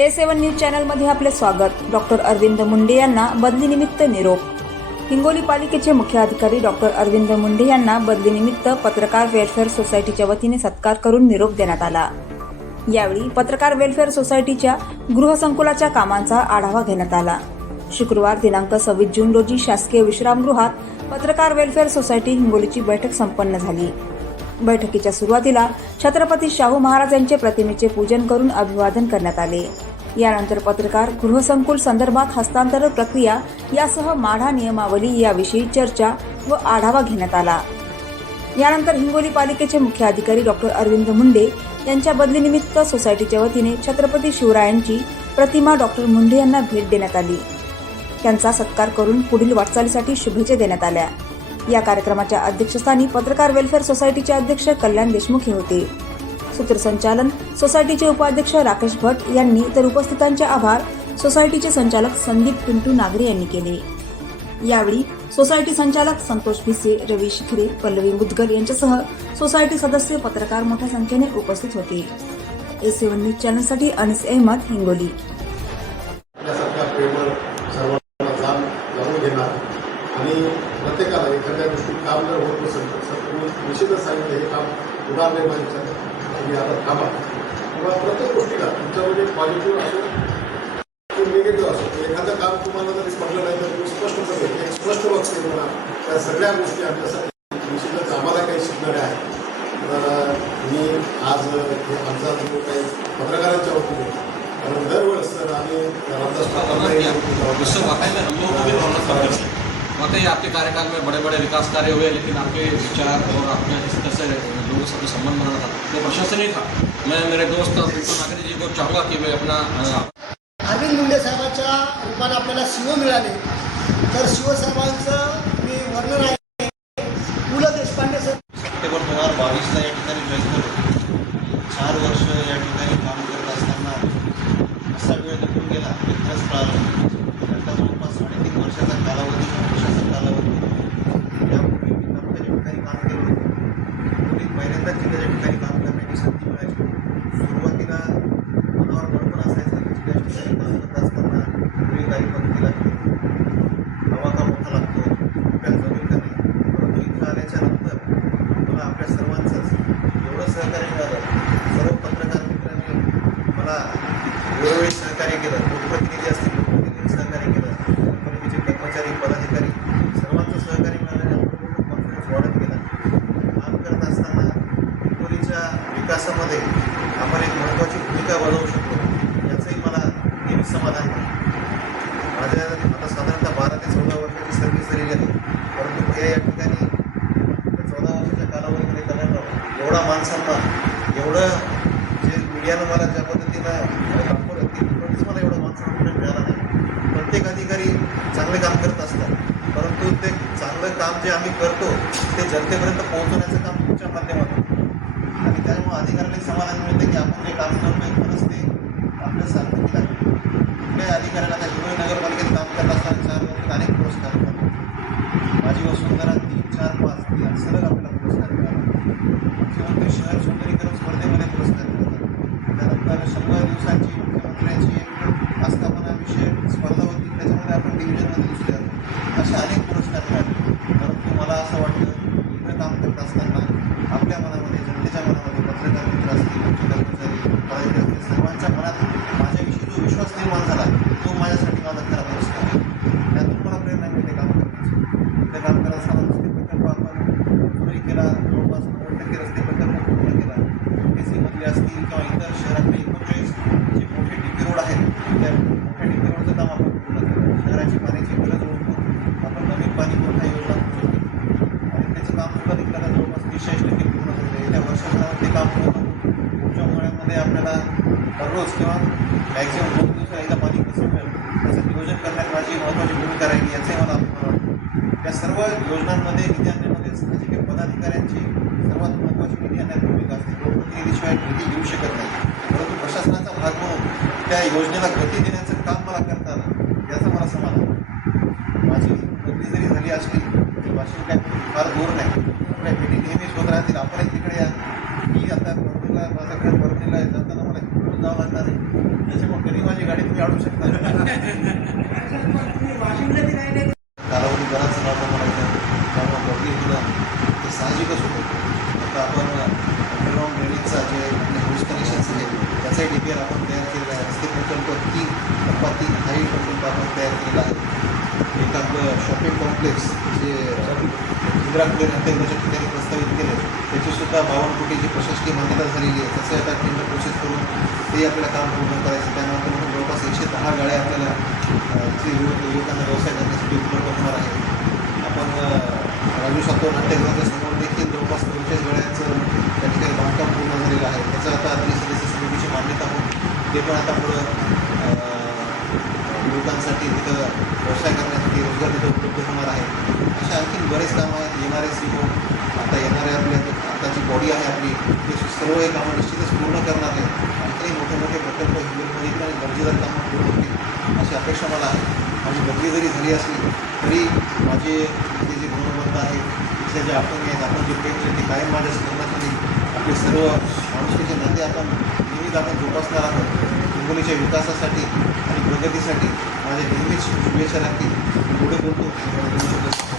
A7 news चॅनलमध्ये आपले स्वागत। डॉक्टर अरविंद मुंडे यांना बदलीनिमित्त निरोप। हिंगोली पालिकेचे मुख्य अधिकारी डॉक्टर अरविंद मुंडे यांना बदलीनिमित्त पत्रकार वेलफेअर सोसायटीच्या वतीने सत्कार करून निरोप देण्यात आला। यावेळी पत्रकार वेलफेअर सोसायटीच्या गृहसंकुलाच्या कामांचा आढावा घेण्यात आला। शुक्रवार दिनांक 26 जून रोजी शासकीय विश्रामगृहात पत्रकार वेलफेअर सोसायटी हिंगोलीची बैठक संपन्न झाली। बैठकीच्या सुरुवातीला छत्रपती शाहू महाराज यांचे प्रतिमेचे पूजन करून अभिवादन करण्यात आले। यानंतर पत्रकार गृहसंकुल संदर्भात हस्तांतरण प्रक्रिया यासह माढा नियमावली याविषयी चर्चा व आढावा घेण्यात आला। यानंतर हिंगोली पालिकेचे मुख्य अधिकारी डॉक्टर अरविंद मुंडे यांच्या बदलीनिमित्त सोसायटीच्या वतीने छत्रपती शिवरायांची प्रतिमा डॉक्टर मुंडे यांना भेट देण्यात आली। त्यांचा सत्कार करून पुढील वाटचालीसाठी शुभेच्छा देण्यात आल्या। या कार्यक्रमाच्या अध्यक्षस्थानी पत्रकार वेलफेअर सोसायटीचे अध्यक्ष कल्याण देशमुख हे होते। सूत्रसंचालन सोसायटीचे उपाध्यक्ष राकेश भट यांनी तर उपस्थितांचे आभार सोसायटीचे संचालक संदीप पिंटू नागरे यांनी केले। यावेळी सोसायटी संचालक संतोष भिसे, रवी शिखरे, पल्लवी मुदगल यांच्यासह सोसायटी सदस्य पत्रकार मोठ्या संख्येने उपस्थित होते। A7 न्यूज चॅनलसाठी अनिस अहमद, हिंगोली। आणि प्रत्येकाला एखाद्या गोष्टी काम जर होत नसेल तर तुम्ही निश्चितच सांगितलं हे काम उदारनिर्माणच्या तुम्ही आता थांबा किंवा प्रत्येक गोष्टीला तुमच्यामध्ये पॉझिटिव्ह असो किंवा निगेटिव्ह असो एखादं काम तुम्हाला जरी पडलं नाही तर तुम्ही स्पष्टपणे एक स्पष्ट वक्तव्य म्हणा त्या सगळ्या गोष्टी आमच्यासाठी निश्चितच आम्हाला काही शिकणाऱ्या आहेत। तर मी आज आमचा जो काही पत्रकारांच्या वतीने कारण दरवेळेस सर आम्ही वाकई आपके कार्यकाल में बड़े बड़े विकास कार्य हुए, लेकिन आपके विचार और आपने जिस तरह से लोगों से संबंध बनाना था वो प्रशंसनीय था। मैं मेरे दोस्त पिंटू नागरे जी को चाहूँगा कि वे अपना अरविंद मुंडे साहेबांच्या रूपाने आपल्याला सीओ मिळाले तर सीओ साहेबांचं मी वर्णन आहे पु ल देशपांडे सर। सप्टेंबर 2022ला या ठिकाणी जॉईन झालो। 4 वर्ष या ठिकाणी काम करत असताना असा वेळ निघून गेला इतकंच कळालं। त्याचा जवळपास 3.5 वर्षाचा कालावधी प्रशासन कालावधी यापूर्वी मी तालुक्याच्या ठिकाणी काम केलं होतं। मी पहिल्यांदाच जिल्ह्याच्या ठिकाणी काम करण्याची संधी मिळाली। सुरुवातीला मनावर दडपण असायचं जिल्ह्याच्या ठिकाणी काम करत असताना गुन्हेगारी पद्धती लागते, आवाका मोठा लागतो, आपल्याला जमीन का नाही। परंतु इथं आल्याच्या नंतर मला आपल्या सर्वांचंच एवढं सहकार्य मिळालं। सर्व पत्रकार मित्रांनी मला वेळोवेळी सहकार्य केलं। लोकप्रतिनिधी असतील लोकप्रतिनिधी सहकार्य केलं, कंपनीचे कर्मचारी पदाधिकारी सर्वांचं सहकार्य मिळाल्याने कॉन्फिडन्स वाढत गेला। काम करत असताना हिंगोलीच्या विकासामध्ये आपण एक महत्त्वाची भूमिका बजावू शकतो याचंही मला नेहमी समाधान आहे। माझ्या आता साधारणतः 12 ते 14 वर्षाची सर्व्हिस झालेली आहे, परंतु या ठिकाणी 14 वर्षाच्या कालावधीमध्ये कल्याणराव एवढा माणसांना एवढं जे मीडियानं मला ज्या पद्धतीनं दाखवलं ते कुठेच मला एवढं माणसांना कुठे मिळालं नाही। प्रत्येक अधिकारी चांगले काम करत असतात, परंतु ते चांगलं काम जे आम्ही करतो ते जनतेपर्यंत पोहोचवण्याचं काम तुमच्या माध्यमातून आणि त्यामुळे अधिकाऱ्याला समाधान मिळतं की आपण जे काम करतोय खरंच ते आपल्या सार्थकी लागते। कुठल्याही अधिकाऱ्याला त्या हिंगोली नगरपालिकेत काम करत असताना 4 वर्षात अनेक पुरस्कार मिळाले। माझी वसुंधरा 3, 4, 5 सलग आपल्याला पुरस्कार मिळाला। मुख्यमंत्री शहर सुंदरीकरण स्पर्धेमध्ये पुरस्कार मिळाला। त्यानंतर 100 दिवसांची मुख्यमंत्र्यांची एक आस्थापनाविषयक स्पर्धा होती, त्याच्यामध्ये आपण डिव्हिजनमध्ये दुसरे जातो। असे अनेक पुरस्कार मिळाले। परंतु मला असं वाटतं इथं काम करत असताना आपल्या मनामध्ये जनतेच्या मनामध्ये पत्रकार मित्र असतील, आमचे कर्मचारी पदाधिकारी असतील सर्वांच्या मनात माझ्याविषयी जो विश्वास निर्माण झाला तो माझ्यासाठी माझा खरा पुरस्कार आहे। त्यातून मला प्रेरणा मिळते काम करण्याची। इथं काम करत असताना रस्ते प्रकल्प आपण पूर्ण केला, जवळपास 90% रस्ते प्रकल्प पूर्ण केला। एसीमधले असतील किंवा इतर शहरातले 39 जे मोठे डीपी रोड आहेत त्या मोठ्या डीपी रोडचं काम आपण पूर्ण केलं। शहराची पाण्याची गरज ओळखून आपण नवीन पाणी पुरवठा योजना पोहोचवली आणि त्याचं काम सुद्धा देखील आता जवळपास 43% पूर्ण झालं आहे। येत्या वर्षभरात ते काम पूर्ण होऊन पुढच्या उन्हाळ्यामध्ये आपल्याला दररोज किंवा मॅक्झिमम 2 दिवसाला एकदा पाणी कसं मिळेल त्याचं नियोजन करण्यात माझी महत्त्वाची भूमिका राहिली याचंही मला अभिमान वाटतं। या सर्व योजनांमध्ये निधी आणण्यामध्ये सामाजिक पदाधिकाऱ्यांची सर्वात महत्त्वाची निधी आणण्यात भूमिका असते। लोकप्रतिनिधीशिवाय निधी येऊ शकत नाही, परंतु प्रशासनाचा भाग म्हणून त्या योजनेला गती देण्याचं काम मला करता आलं याचं मला समाधान आहे। माझी बदली जरी झाली असली तरी वाशिम काय फार दूर नाही, आपल्या भेटी नेहमीच होत राहतील। आपणही तिकडे या। मी आता परभणीला माझं घर परभणीला जाताना मला घेऊन जावं लागणार आहे. त्याच्यामुळे कधी माझी गाडी तुम्ही अडू शकता. कालावधी बराच नव्हता मला इथं, त्यामुळे बदली होणं हे साहजिकच होतं. आता आपण अंडरग्राऊंड ड्रेनेजचा जे आपले हाऊस कनेक्शन्स आहेत त्याचाही DPR आपण तयार केलेला आहे. रस्ते प्रकल्प 3 हाई प्रकल्प आपण तयार केलेला आहे. एक आपलं शॉपिंग कॉम्प्लेक्स जे इंदिरा कुटीर अंतर्गतच्या ठिकाणी प्रस्तावित केलं त्याचीसुद्धा 52 कोटीची प्रशासकीय मान्यता झालेली आहे. तसे आता टेंडर प्रोसेस करून ते आपल्याला काम पूर्ण करायचं. त्यानंतर म्हणून जवळपास 110 गाड्या आपल्याला इथले युवकांना व्यवसाय करण्यासाठी उपलब्ध होणार आहे. आपण राजू सातव नाट्यगृहाच्या समोर देखील जवळपास 45 गाड्यांचं त्या ठिकाणी बांधकाम पूर्ण झालेलं आहे. त्याचं आता त्रिसदस्यीय समितीची मान्यता होऊन ते पण आता पुढं युवकांसाठी तिथं व्यवसाय करण्यासाठी रोजगार तिथं उपलब्ध होणार आहे. अशा आणखी बरेच कामं आहेत. येणारे CEO आता येणाऱ्या आपल्या आताची बॉडी आहे आपली ते सर्व हे कामं निश्चितच पूर्ण करणार आहे. आणखी मोठे मोठे प्रकल्प हिंगोलीमध्ये आणि दर्जेदार कामं पूर्ण होतील अशी अपेक्षा मला आहे. माझी बदली जरी झाली असली तरी माझे इथले जे गुणवंत आहेत इथले जे अपंग आहेत आपण जे प्रेम ते कायम माझ्या स्मरणाखाली आपले सर्व माणुसकीचे नाते आपण नेहमीच आपण जोपासणार आहोत. हिंगोलीच्या विकासासाठी आणि प्रगतीसाठी माझ्या नेहमीच शुभेच्छा लागतील. पुढे बोलतो.